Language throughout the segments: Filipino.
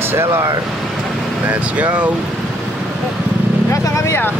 XLR. Let's go. Nasaan kami ah?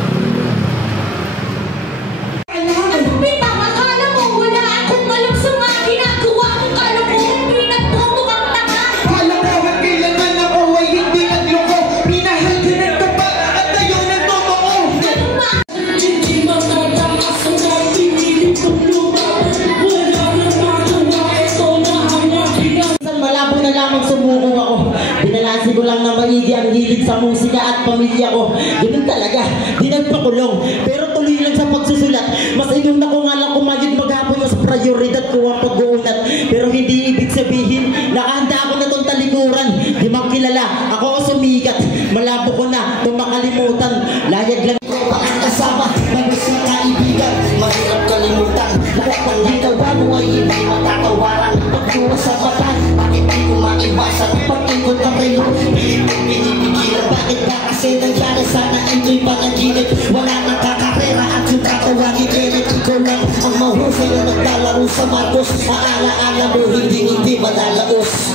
Binalasi ko lang na maigi ang hilig sa musika at pamilya ko. Ganun talaga, di nagpakulong. Pero tuloy lang sa pagsusulat. Mas inuna ko nga lang kumayod maghapon. Mas prioridad ko ang pag-uunat. Pero hindi ibig sabihin nakahanda ako na itong talikuran. Di magkilala, ako ang sumikat. Malabo ko na itong makalimutan. Layag lang ko pa ang kasama. Nabis na kaibigan, mahirap kalimutan. Lahat ng ginawa mo ay hindi matatawaran. Pagtuwa sa mata, bakit di ko maiwasan? Pag-ikot ang relo, pilit kong pinipigilan. Bakit ba kasi nangyari? Sana enjoy panaginip. Wala nang kakarera at yung tatawagin Eric. Ikaw lang ang mahusay na naglalaro sa Marcos. Aala-ala mo, hindi malalaos.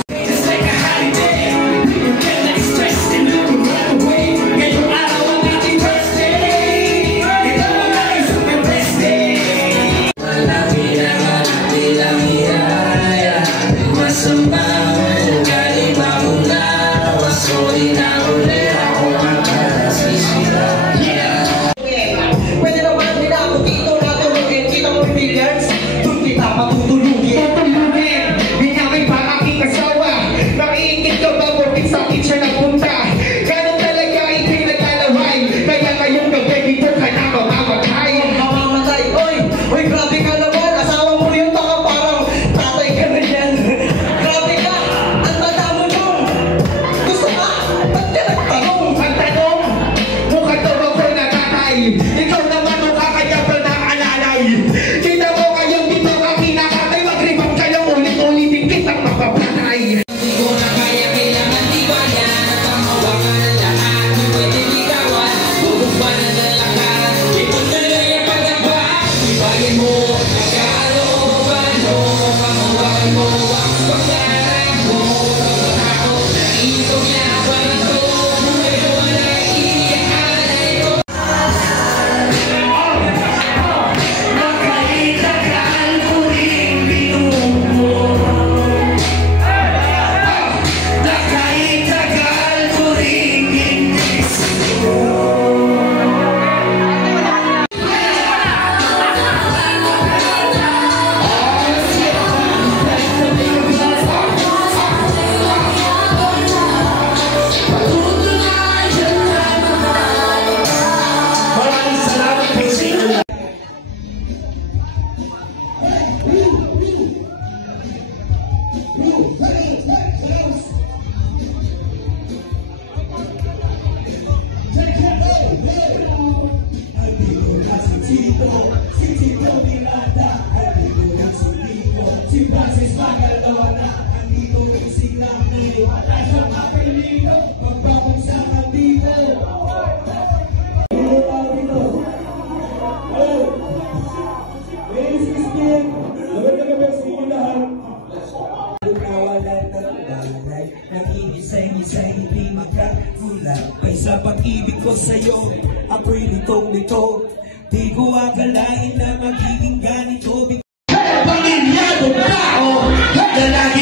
Sa pag-ibig ko sa'yo, ako'y litong-lito. Di ko akalain na magiging ganito. Pamilyadong tao, lalaki